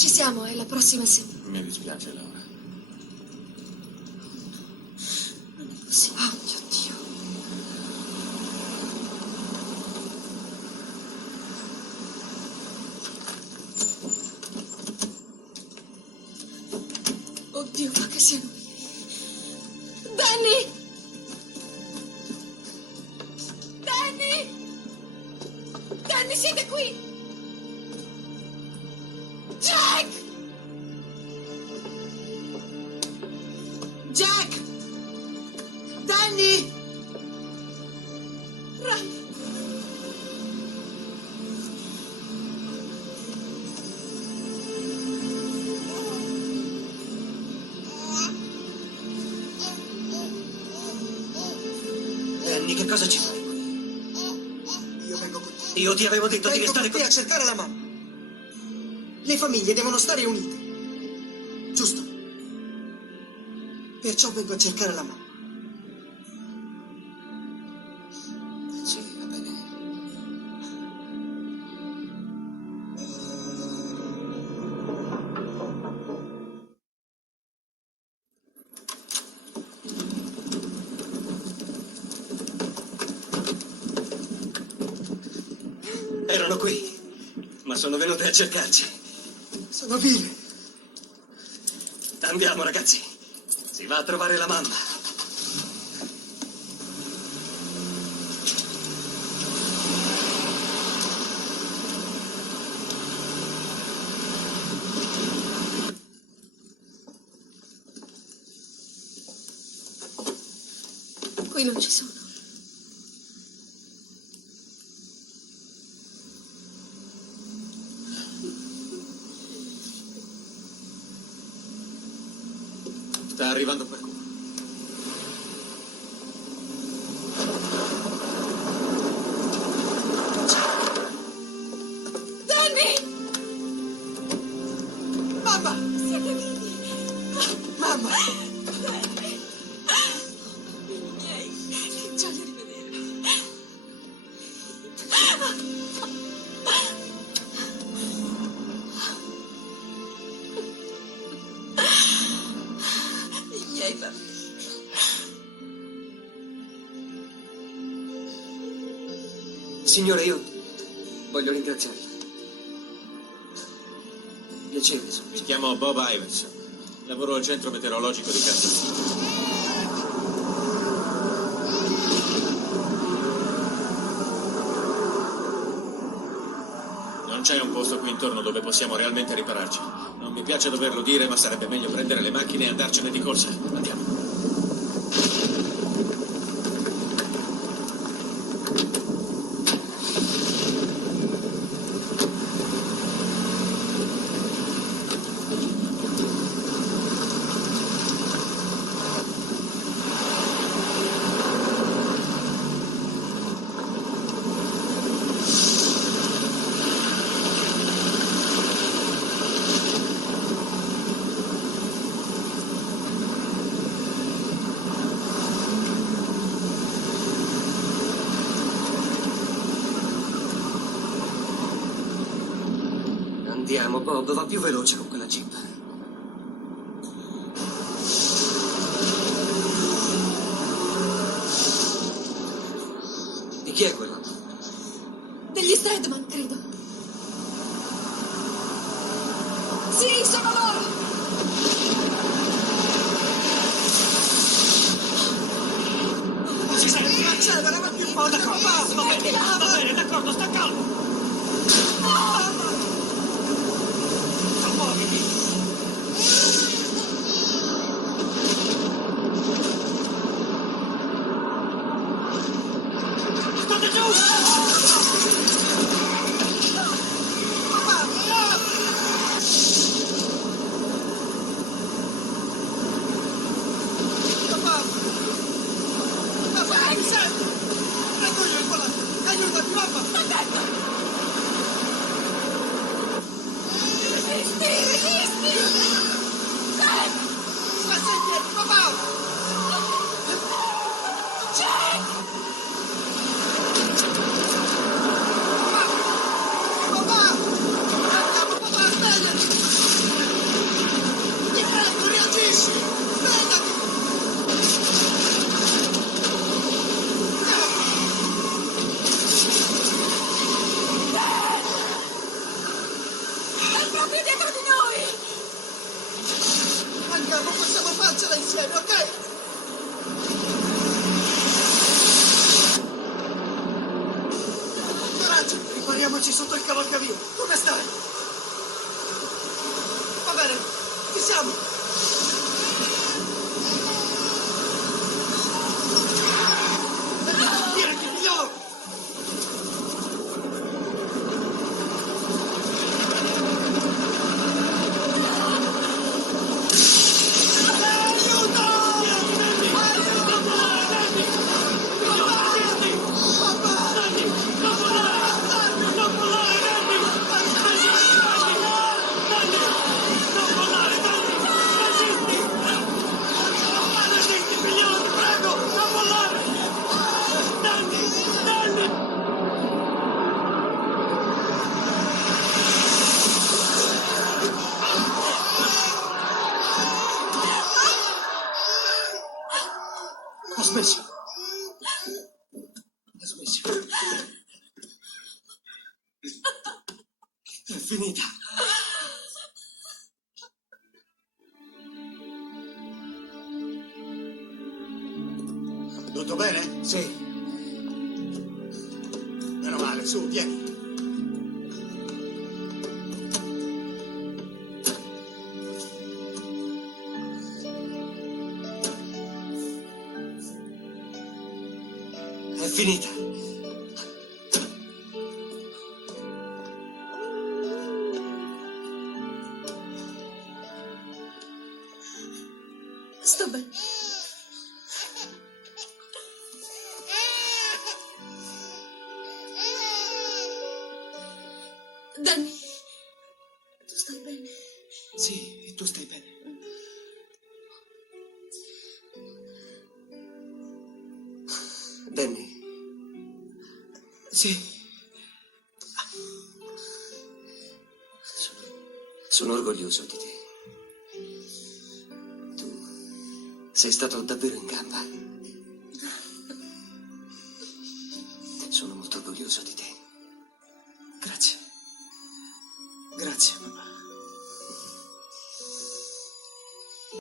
Ci siamo, è la prossima sera. Mi dispiace, Laura. Non è possibile. Oh mio Dio. Oddio, fa che siano vivi. Danny! Danny! Danny, siete qui! Jack! Jack! Danny! Ryan! Danny, che cosa ci fai qui? Io vengo con te. Io ti avevo detto di restare qui a cercare la mamma. Le famiglie devono stare unite. Giusto? Perciò vengo a cercare la mamma. Sì, va bene. Erano qui, ma sono venute a cercarci. Sono vive. Andiamo, ragazzi. Si va a trovare la mamma. Qui non ci sono. Sta arrivando qualcuno. Danny! Mamma! Siete vivi! Mamma! Danny! Bambini miei, che gioia rivedervi! I miei bambini. Signore, io voglio ringraziarla. Piacere, sono. Mi chiamo Bob Iverson. Lavoro al centro meteorologico di Kansas City. Non c'è un posto qui intorno dove possiamo realmente ripararci. Non mi piace doverlo dire, ma sarebbe meglio prendere le macchine e andarcene di corsa. Andiamo. Andiamo, Bob, va più veloce con quella jeep. Di chi è quella? Degli Stedman, credo. Sì, sono loro! Ci sei, accelera, va più forte, va bene, d'accordo, sta calmo. Muoviti. State giù! Aiutami, mamma! Resisti! Jack! Sta sentendo, papà! Jack! Troviamoci sotto il cavalcavia. Come stai? Va bene, ci siamo. Vieni, figliolo! Ha smesso. Ha smesso. È finita. Tutto bene? Sì. Meno male, su, vieni. È finita. Sto bene. Danny, tu stai bene? Sì, e tu stai bene. Danny. Sì. Sono orgoglioso di te. Tu sei stato davvero in gamba. Sono molto orgoglioso di te.